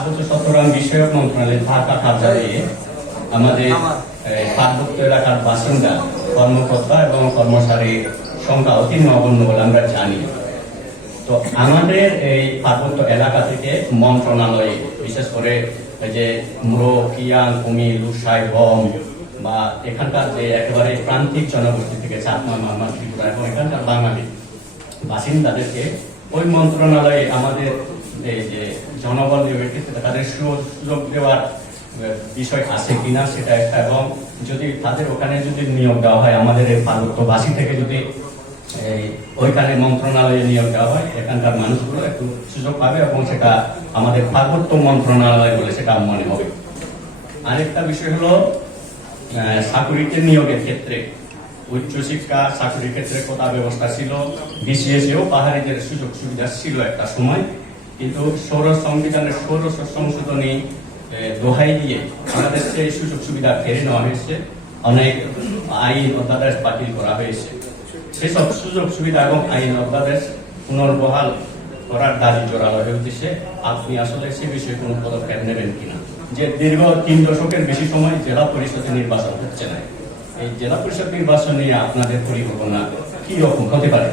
পার্বত্য চট্টগ্রাম বিষয়ক মন্ত্রণালয়ের ঢাকা কার্যালয়ে আমাদের পার্বত্য এলাকার বাসিন্দা কর্মকর্তা এবং কর্মচারীর সংখ্যা অতি নগণ্য বলে আমরা জানি। তো আমাদের এই পার্বত্য এলাকা থেকে মন্ত্রণালয়ে বিশেষ করে যে মুরো, কিয়াং, কুমির, লুসাই, গম বা এখানকার যে একেবারে প্রান্তিক জনগোষ্ঠী থেকে চাকমা, মারমা, ত্রিপুরা এবং এখানকার বাঙালি বাসিন্দাদেরকে ওই মন্ত্রণালয়ে আমাদের এই যে জনবল নিয়োগের ক্ষেত্রে তাদের সুযোগ দেওয়ার বিষয় আছে কিনা সেটা একটা, এবং যদি তাদের ওখানে যদি নিয়োগ দেওয়া হয় আমাদের এই পার্বত্যবাসী থেকে যদি ওইখানে মন্ত্রণালয়ে নিয়োগ দেওয়া হয় এখানকার মানুষগুলো একটু সুযোগ পাবে এবং সেটা আমাদের পার্বত্য মন্ত্রণালয় বলে সেটা মনে হবে। আরেকটা বিষয় হলো চাকুরিতে নিয়োগের ক্ষেত্রে উচ্চশিক্ষা চাকুরির ক্ষেত্রে কোটা ব্যবস্থা ছিল, বিসিএসেও পাহাড়িদের সুযোগ সুবিধা ছিল একটা সময়, কিন্তু সৌর সংবিধানের সৌর সংশোধনী দোহাই দিয়ে আমাদের সেই সুযোগ সুবিধা ফেরে নেওয়া হয়েছে, অনেক আইন অধ্যাদেশ বাতিল করা হয়েছে। সেসব সুযোগ সুবিধা এবং আইন অধ্যাদেশ পুনর্বহাল করার দাবি জোরালো হয়ে উঠেছে। আপনি আসলে সে বিষয়ে কোনো পদক্ষেপ নেবেন কিনা? যে দীর্ঘ 3 দশকের বেশি সময় জেলা পরিষদের নির্বাচন হচ্ছে না, এই জেলা পরিষদ নির্বাচন নিয়ে আপনাদের পরিকল্পনা কি রকম হতে পারে?